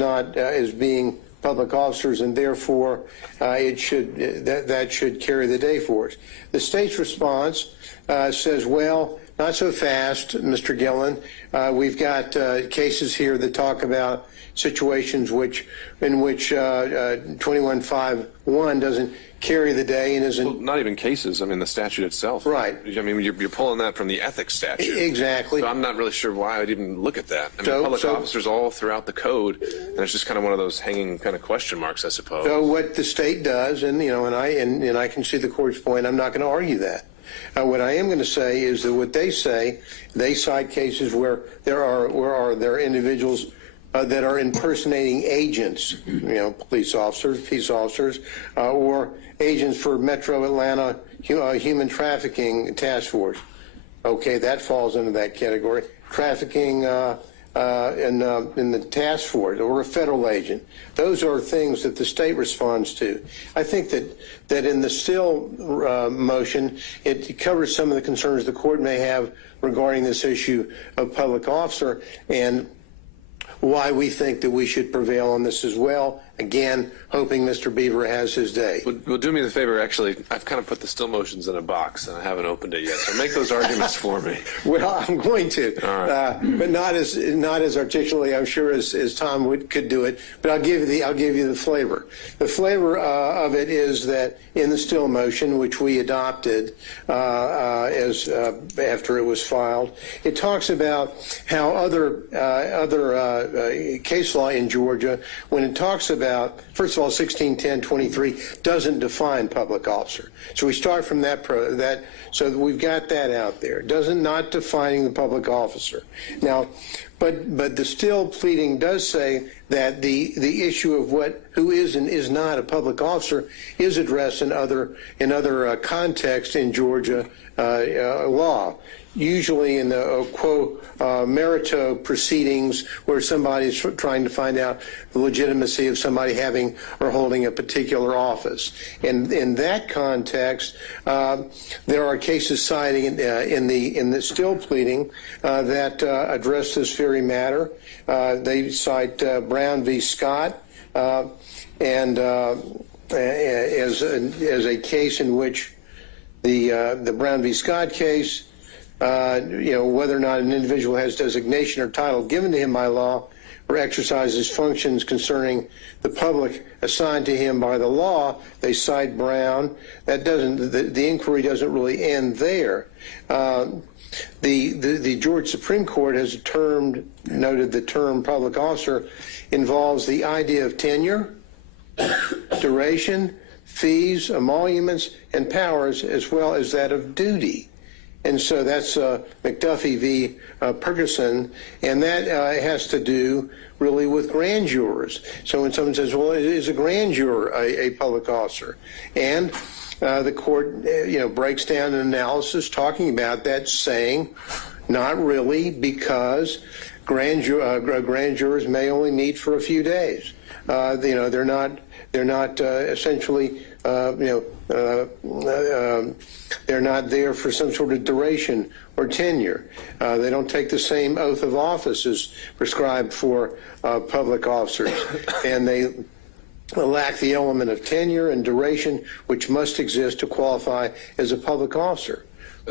being public officers, and therefore that should carry the day for us. The state's response says, well, not so fast, Mr. Gillen. We've got cases here that talk about situations in which 2151 doesn't carry the day and isn't. Well, not even cases. I mean, the statute itself. Right. I mean, you're pulling that from the ethics statute. Exactly. So I'm not really sure why I'd even look at that. I mean, public officers all throughout the code, and it's just kind of one of those hanging kind of question marks, I suppose. So what the state does, and I can see the court's point. I'm not going to argue that. What I am going to say is that what they say, they cite cases where there are individuals that are impersonating agents, police officers, peace officers, or agents for Metro Atlanta Human Trafficking Task Force. Okay, that falls into that category. Trafficking in the task force or a federal agent. Those are things that the state responds to. I think that in the Still motion, it covers some of the concerns the court may have regarding this issue of public officer and why we think that we should prevail on this as well. Again, hoping Mr. Beaver has his day. Well, do me the favor, actually, I've kind of put the Still motions in a box, and I haven't opened it yet, so make those arguments for me. Well, I'm going to, but not as articulately, I'm sure, as Tom could do it. But I'll give you the flavor. The flavor of it is that in the Still motion, which we adopted as after it was filed, it talks about how other case law in Georgia, when it talks about about, first of all, 1610-23 doesn't define public officer. So we start from so that we've got that out there. Doesn't not defining the public officer. Now, but the still pleading does say that the issue of who is and is not a public officer is addressed in other contexts in Georgia law. Usually in the quo merito proceedings where somebody is trying to find out the legitimacy of somebody having or holding a particular office. And in that context, there are cases citing in the still pleading that address this very matter. They cite Brown v. Scott and as a case in which the Brown v. Scott case, whether or not an individual has designation or title given to him by law or exercises functions concerning the public assigned to him by the law, they cite Brown. That doesn't, the inquiry doesn't really end there. The Georgia Supreme Court has noted the term public officer involves the idea of tenure, duration, fees, emoluments, and powers, as well as that of duty. And so that's McDuffie v. Ferguson, and that has to do really with grand jurors. So when someone says, well, is a grand juror a public officer? And the court, breaks down an analysis talking about that, saying, not really, because grand jurors may only meet for a few days. They're not essentially, they're not there for some sort of duration or tenure. They don't take the same oath of office as prescribed for public officers, and they lack the element of tenure and duration which must exist to qualify as a public officer.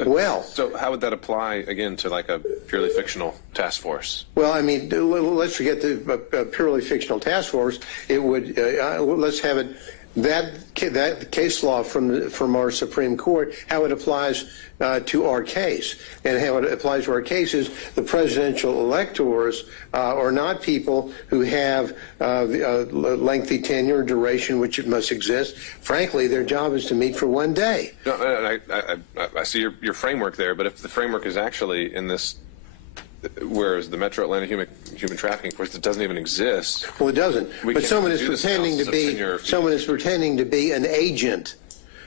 Well, so how would that apply again to like a purely fictional task force? Well, I mean, let's forget the purely fictional task force. It would let's have it that case law from our Supreme Court, how it applies to our case, and how it applies to our case is the presidential electors are not people who have lengthy tenure or duration, which it must exist. Frankly, their job is to meet for one day. No, I see your framework there, but if the framework is actually in this, whereas the Metro Atlanta human trafficking force, it doesn't even exist. Well, it doesn't. But someone is pretending to be an agent.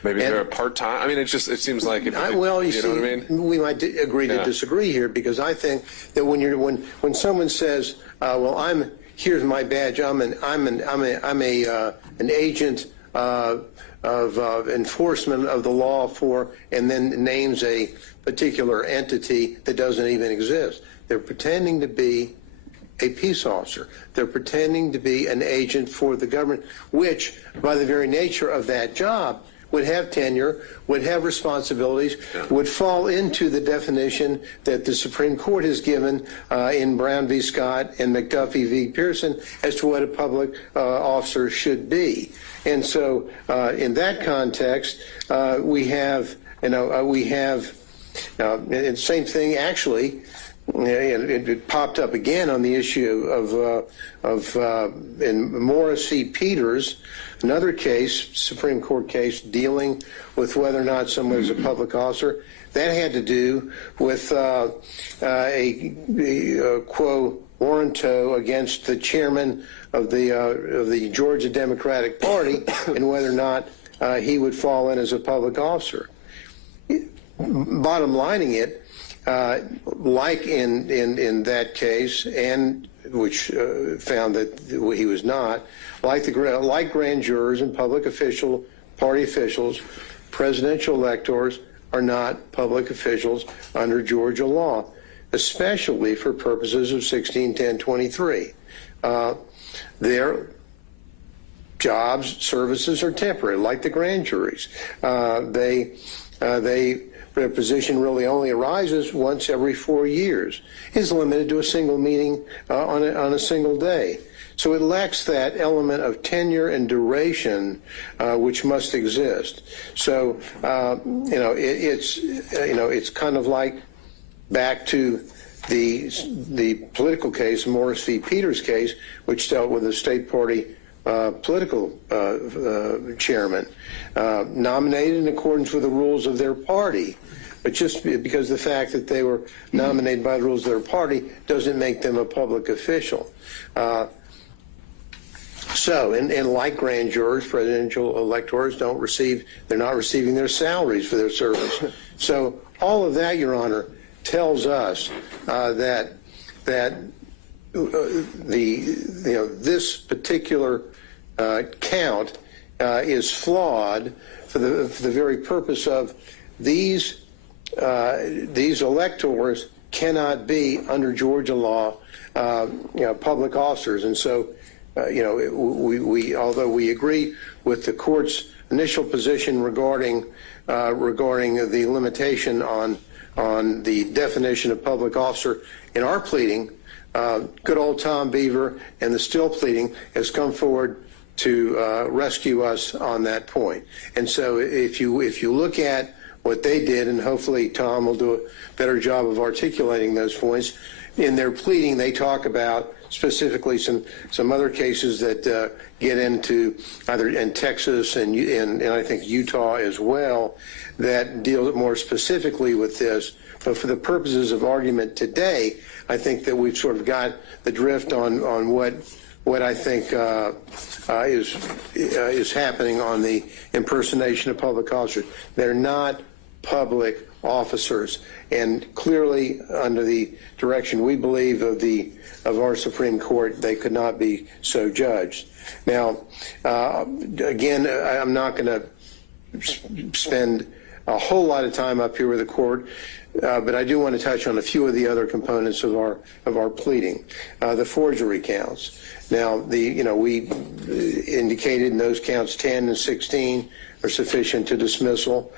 Maybe they're a part-time. I mean, it seems like if you know what I mean? We might agree to disagree here, because I think that when someone says, "Well, here's my badge. I'm an agent of enforcement of the law for," and then names a particular entity that doesn't even exist. They're pretending to be a peace officer. They're pretending to be an agent for the government, which, by the very nature of that job, would have tenure, would have responsibilities, would fall into the definition that the Supreme Court has given in Brown v. Scott and McDuffie v. Pearson as to what a public officer should be. And so in that context, we have the same thing actually. It popped up again on the issue in Morris v. Peters, another case, Supreme Court case, dealing with whether or not someone is a public officer. That had to do with a quo warranto against the chairman of the Georgia Democratic Party and whether or not he would fall in as a public officer. Bottom lining it, like in that case, and which found that he was not, like grand jurors and public party officials, presidential electors are not public officials under Georgia law, especially for purposes of 1610-23. Their jobs, services are temporary, like the grand juries. Their position really only arises once every 4 years. It's limited to a single meeting on a single day. So it lacks that element of tenure and duration which must exist. So it's kind of like back to the political case, Morris v. Peters case, which dealt with a state party political chairman, nominated in accordance with the rules of their party. But just because the fact that they were nominated by the rules of their party doesn't make them a public official. And like grand jurors, presidential electors they're not receiving their salaries for their service. So all of that, Your Honor, tells us that this particular count is flawed for the very purpose of these electors cannot be, under Georgia law, public officers. And so, we although we agree with the court's initial position regarding the limitation on the definition of public officer in our pleading, good old Tom Beaver and the Still pleading has come forward to rescue us on that point. And so, if you look at what they did, and hopefully Tom will do a better job of articulating those points. In their pleading, they talk about specifically some other cases that get into either in Texas and I think Utah as well that deal more specifically with this. But for the purposes of argument today, I think that we've sort of got the drift on what I think is happening on the impersonation of public officers. They're not public officers, and clearly under the direction we believe of our Supreme Court, they could not be so judged. Now, again, I'm not going to spend a whole lot of time up here with the court, but I do want to touch on a few of the other components of our pleading. The forgery counts. Now, we indicated in those counts 10 and 16 are sufficient to dismissal.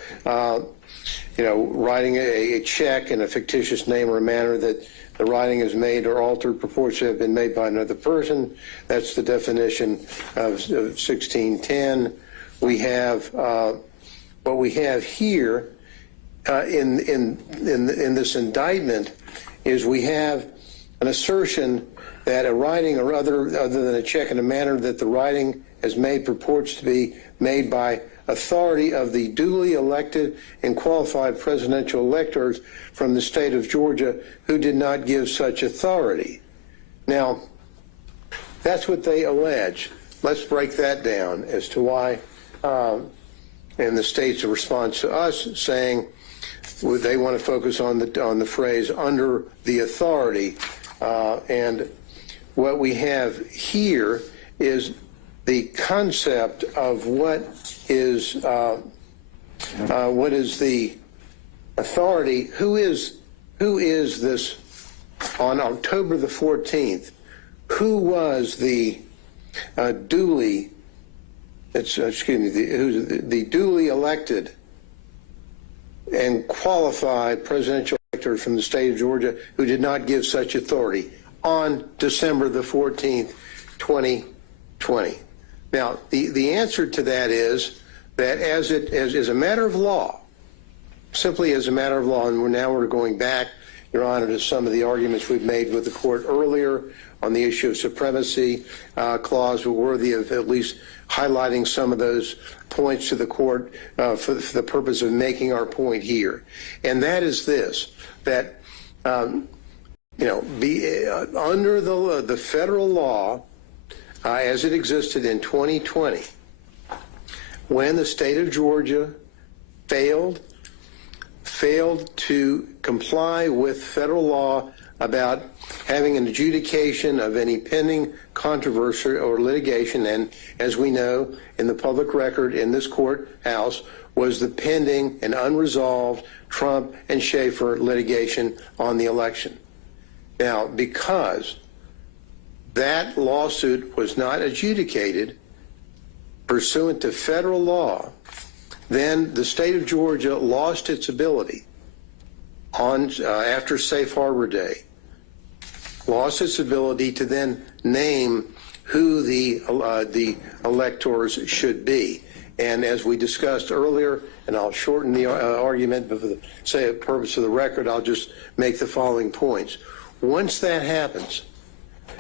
Writing a check in a fictitious name or a manner that the writing is made or altered purports to have been made by another person. That's the definition of 1610. We have what we have here in this indictment is we have an assertion that a writing or other than a check in a manner that the writing has made purports to be made by authority of the duly elected and qualified presidential electors from the state of Georgia who did not give such authority. Now, that's what they allege. Let's break that down as to why, and the state's response to us saying they want to focus on the phrase under the authority, and what we have here is the concept of what is the authority. Who is this on October the 14th? Who was the duly elected and qualified presidential elector from the state of Georgia who did not give such authority on December the 14th, 2020? Now, the answer to that is that as a matter of law, simply as a matter of law, and we're going back, Your Honor, to some of the arguments we've made with the court earlier on the issue of supremacy clause, we're worthy of at least highlighting some of those points to the court for the purpose of making our point here. And that is this, that, under the federal law, as it existed in 2020, when the state of Georgia failed to comply with federal law about having an adjudication of any pending controversy or litigation, and as we know, in the public record in this courthouse was the pending and unresolved Trump and Schaefer litigation on the election. Now, because that lawsuit was not adjudicated pursuant to federal law, then the state of Georgia lost its ability after Safe Harbor Day, lost its ability to then name who the electors should be. And as we discussed earlier, and I'll shorten the argument, but for the purpose of the record, I'll just make the following points. Once that happens,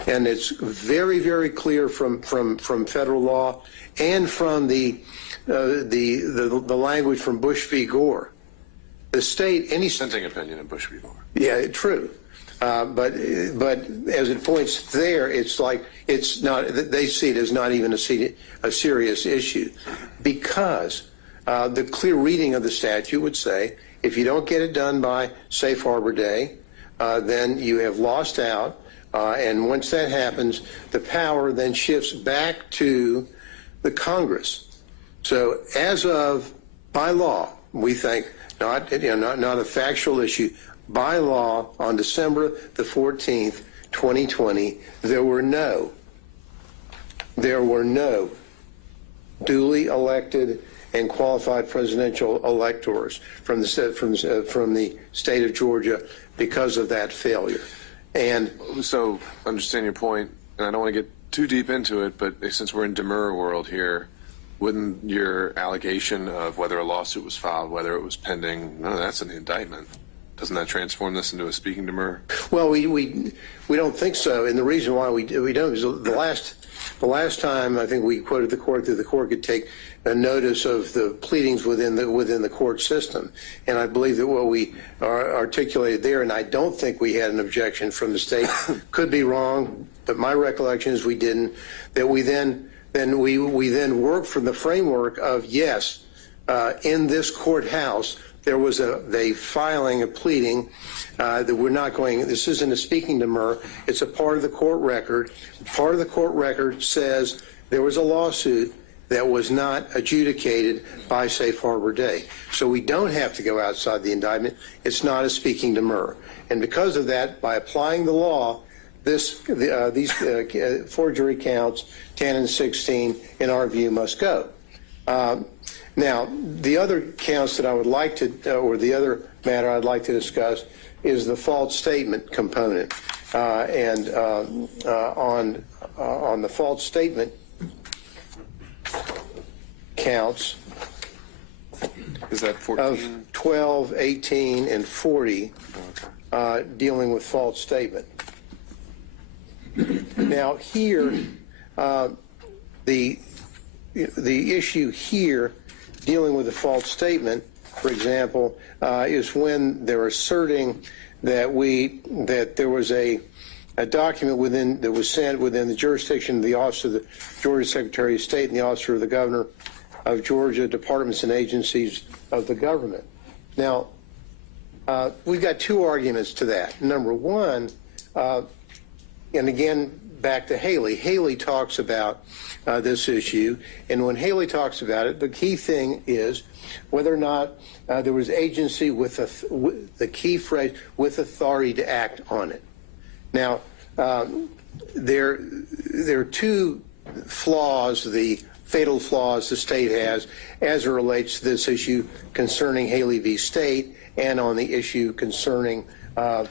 And it's very, very clear from federal law and from the language from Bush v. Gore. The state, any Dissenting opinion of Bush v. Gore. yeah, true. But as it points there, it's like it's not. They see it as not even a serious issue, because the clear reading of the statute would say if you don't get it done by Safe Harbor Day, then you have lost out. And once that happens, the power then shifts back to the Congress. So as of by law, we think not a factual issue. By law, on December the 14th, 2020, there were no duly elected and qualified presidential electors from the state of Georgia because of that failure. And so, understand your point, and I don't want to get too deep into it, but since we're in Demurrer world here, wouldn't your allegation of whether a lawsuit was filed, whether it was pending, none of that's in the indictment? Doesn't that transform this into a speaking demurrer? Well, we don't think so, and the reason why we don't is the last time I think we quoted the court that the court could take a notice of the pleadings within the court system, and I believe that what we articulated there, and I don't think we had an objection from the state, could be wrong, but my recollection is we didn't. That we then worked from the framework of yes, in this courthouse. There was a filing, a pleading that we're not going, this isn't a speaking demurrer, it's a part of the court record. Part of the court record says there was a lawsuit that was not adjudicated by Safe Harbor Day. So we don't have to go outside the indictment. It's not a speaking demurrer. And because of that, by applying the law, these forgery counts, 10 and 16, in our view, must go. Now, the other counts that I would like to, or the other matter I'd like to discuss is the false statement component. On the false statement counts Is that 14? of 12, 18, and 40 dealing with false statement. Now, here, the issue here dealing with a false statement, for example, is when they're asserting that there was a document that was sent within the jurisdiction of the Office of the Georgia Secretary of State and the Office of the Governor of Georgia, departments and agencies of the government. Now, we've got two arguments to that. Number one, and again, back to Haley. Haley talks about this issue, and when Haley talks about it, the key thing is whether or not there was agency with the key phrase, with authority to act on it. Now, there are two flaws, the fatal flaws the state has as it relates to this issue concerning Haley v. State and on the issue concerning the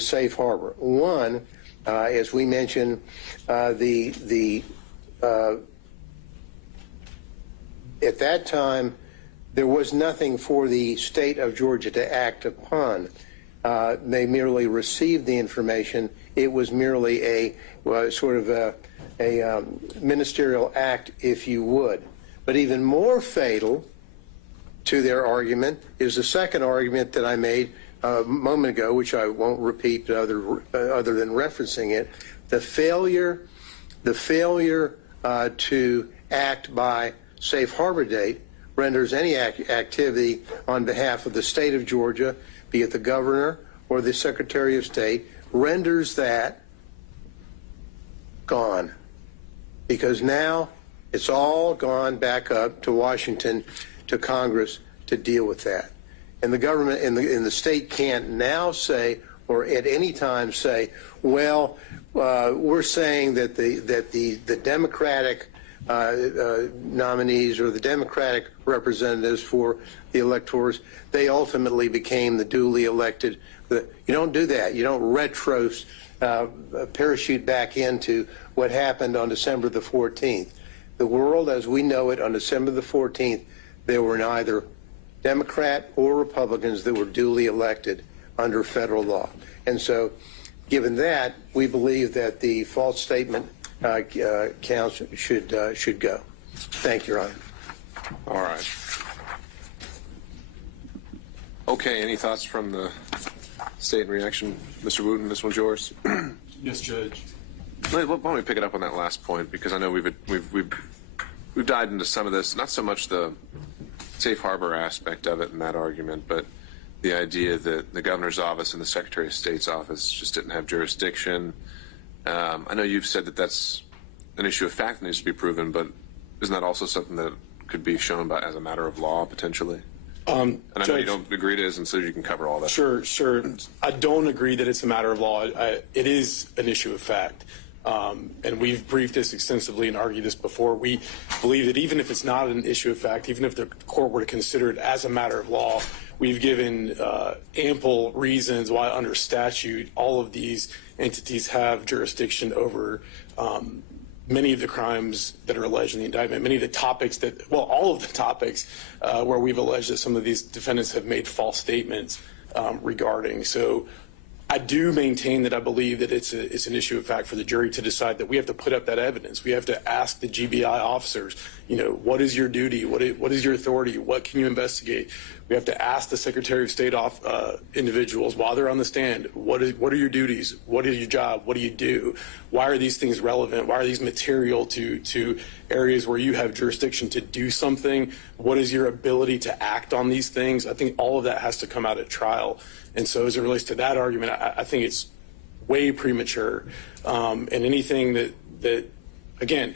safe harbor. One, as we mentioned, at that time, there was nothing for the state of Georgia to act upon. They merely received the information. It was merely a sort of a ministerial act, if you would. But even more fatal to their argument is the second argument that I made a moment ago, which I won't repeat other than referencing it, the failure to act by safe harbor date renders any activity on behalf of the state of Georgia, be it the governor or the Secretary of State, renders that gone. Because now it's all gone back up to Washington, to Congress to deal with that. And the government and the state can't now say, or at any time say, well, we're saying that the Democratic nominees or the Democratic representatives for the electors, they ultimately became the duly elected. You don't do that. You don't parachute back into what happened on December the 14th. The world as we know it on December the 14th, there were neither Democrat or Republicans that were duly elected under federal law. And so given that, we believe that the false statement counts should go. Thank you, Your Honor. All right. Okay, any thoughts from the state in reaction? Mr. Wooten, this one's yours. Yes, Judge. Why don't we pick it up on that last point, because I know we've dived into some of this, not so much the safe harbor aspect of it in that argument, but the idea that the governor's office and the Secretary of State's office just didn't have jurisdiction. I know you've said that that's an issue of fact that needs to be proven, but isn't that also something that could be shown by as a matter of law potentially? And I know Judge, you don't agree to it, and so you can cover all that. Sure. I don't agree that it's a matter of law. It is an issue of fact. And we've briefed this extensively and argued this before. We believe that even if it's not an issue of fact, even if the court were to consider it as a matter of law, we've given ample reasons why under statute all of these entities have jurisdiction over many of the crimes that are alleged in the indictment, many of the topics that, well, all of the topics where we've alleged that some of these defendants have made false statements regarding. So I do maintain that I believe that it's an issue of fact for the jury to decide that we have to put up that evidence. We have to ask the GBI officers, what is your duty? What is your authority? What can you investigate? We have to ask the Secretary of State individuals while they're on the stand, what are your duties? What is your job? What do you do? Why are these things relevant? Why are these material to areas where you have jurisdiction to do something? What is your ability to act on these things? I think all of that has to come out at trial. And so as it relates to that argument, I think it's way premature. And anything that again,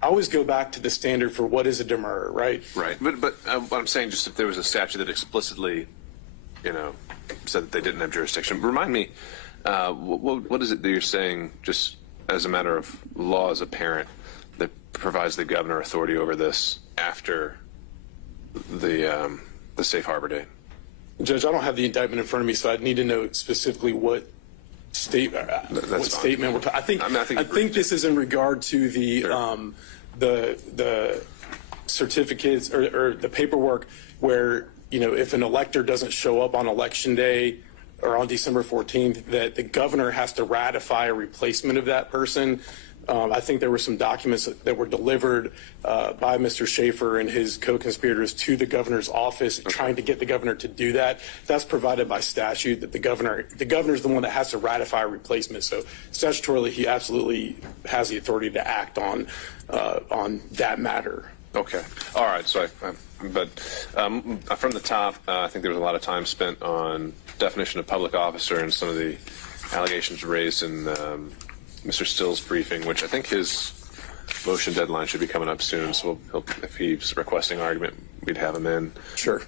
I always go back to the standard for what is a demurrer, right? Right. But what I'm saying, just if there was a statute that explicitly, said that they didn't have jurisdiction, remind me, what is it that you're saying, just as a matter of law as a parent, that provides the governor authority over this after the safe harbor date? Judge, I don't have the indictment in front of me, so I'd need to know specifically what statement we're talking. I think this is in regard to the certificates or the paperwork where if an elector doesn't show up on election day or on December 14th, that the governor has to ratify a replacement of that person. I think there were some documents that were delivered by Mr. Schaefer and his co-conspirators to the governor's office, trying to get the governor to do that. That's provided by statute, that the governor is the one that has to ratify a replacement. So statutorily, he absolutely has the authority to act on that matter. Okay. All right. So, but from the top, I think there was a lot of time spent on definition of public officer and some of the allegations raised in Mr. Still's briefing, which I think his motion deadline should be coming up soon. So if he's requesting argument, we'd have him in. Sure.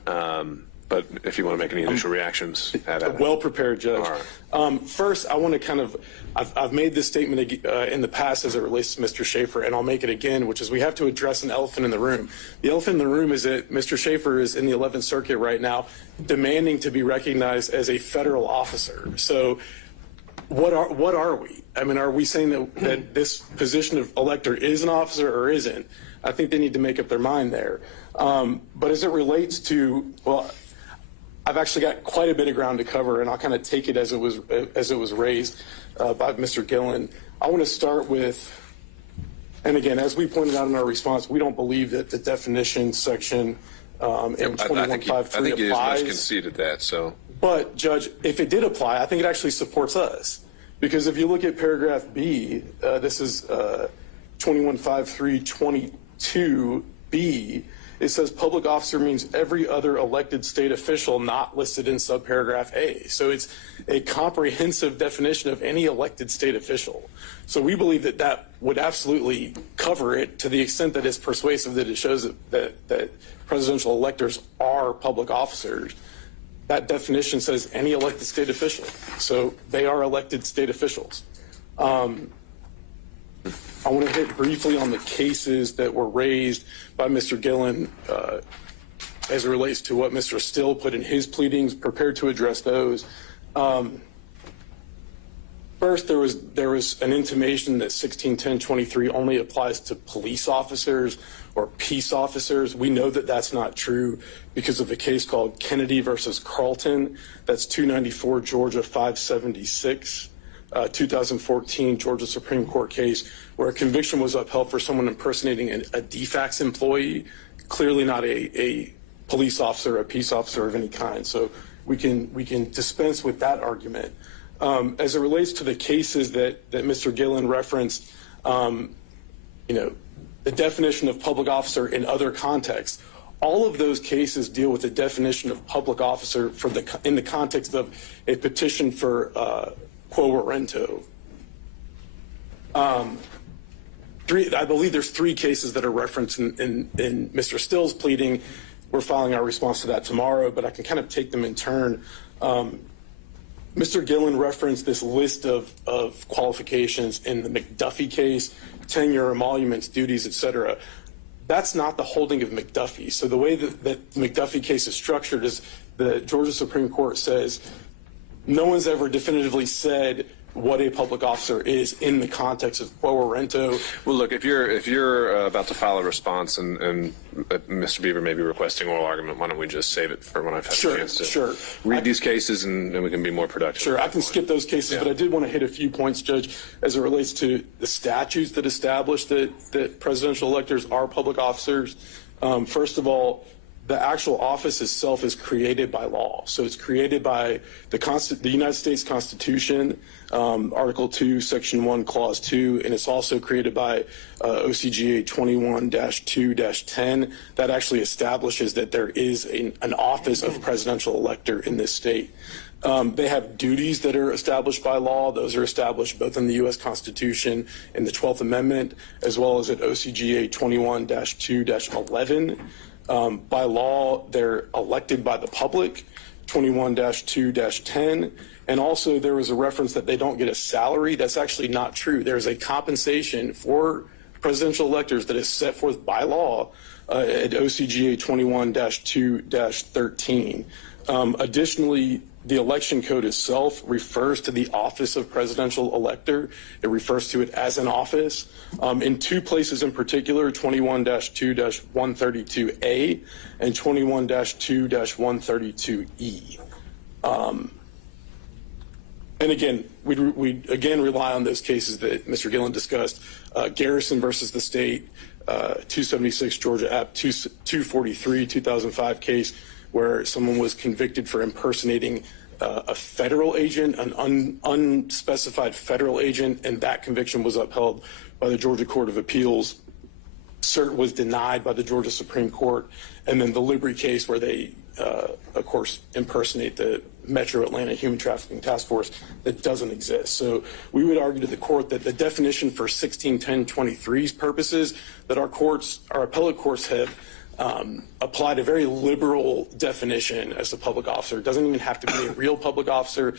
But if you want to make any initial reactions, well prepared, Judge. All right. First, I want to kind of, I've made this statement in the past as it relates to Mr. Schaefer, and I'll make it again, which is we have to address an elephant in the room. The elephant in the room is that Mr. Schaefer is in the 11th Circuit right now demanding to be recognized as a federal officer. So what are we? I mean, are we saying that this position of elector is an officer or isn't? I think they need to make up their mind there. But as it relates to, well, I've actually got quite a bit of ground to cover, and I'll kind of take it as it was raised by Mr. Gillen. I want to start with, and again, as we pointed out in our response, we don't believe that the definition section in 2153 applies. I think you as much conceded that. So, but Judge, if it did apply, I think it actually supports us, because if you look at paragraph B, this is 215322B. It says public officer means every other elected state official not listed in subparagraph A. So it's a comprehensive definition of any elected state official. So we believe that that would absolutely cover it to the extent that it's persuasive, that it shows that presidential electors are public officers. That definition says any elected state official. So they are elected state officials. I want to hit briefly on the cases that were raised by Mr. Gillen as it relates to what Mr. Still put in his pleadings, prepared to address those. First, there was an intimation that 161023 only applies to police officers or peace officers. We know that that's not true because of a case called Kennedy versus Carlton. That's 294 Georgia 576. 2014 Georgia Supreme Court case where a conviction was upheld for someone impersonating a DFAX employee, clearly not a police officer, a peace officer of any kind. So we can dispense with that argument. As it relates to the cases that Mr. Gillen referenced, the definition of public officer in other contexts, all of those cases deal with the definition of public officer in the context of a petition for quo warranto. I believe there's 3 cases that are referenced in Mr. Still's pleading. We're filing our response to that tomorrow, but I can kind of take them in turn. Mr. Gillen referenced this list of qualifications in the McDuffie case, tenure, emoluments, duties, etc. That's not the holding of McDuffie. So the way that the McDuffie case is structured is the Georgia Supreme Court says no one's ever definitively said what a public officer is in the context of quo warranto. Well, look, if you're about to file a response and Mr. Beaver may be requesting oral argument, why don't we just save it for when I've had a chance to read these cases and we can be more productive. Sure, I can skip those cases, but I did want to hit a few points, Judge, as it relates to the statutes that establish that presidential electors are public officers. First of all, the actual office itself is created by law. So it's created by the United States Constitution, Article 2, Section 1, Clause 2, and it's also created by OCGA 21-2-10 that actually establishes that there is an office of presidential elector in this state. They have duties that are established by law. Those are established both in the U.S. Constitution and the 12th Amendment, as well as at OCGA 21-2-11. By law, they're elected by the public, 21-2-10. And also there was a reference that they don't get a salary. That's actually not true. There's a compensation for presidential electors that is set forth by law at OCGA 21-2-13. Additionally, the election code itself refers to the office of presidential elector. It refers to it as an office. In 2 places in particular, 21-2-132A and 21-2-132E. And again, we again rely on those cases that Mr. Gillen discussed. Garrison versus the state, 276 Georgia App 243, 2005 case, where someone was convicted for impersonating a federal agent, an unspecified federal agent, and that conviction was upheld by the Georgia Court of Appeals. Cert was denied by the Georgia Supreme Court. And then the Libri case where they, of course, impersonate the Metro Atlanta Human Trafficking Task Force that doesn't exist. So we would argue to the court that the definition for 161023's purposes that our appellate courts have applied a very liberal definition as a public officer. It doesn't even have to be a real public officer.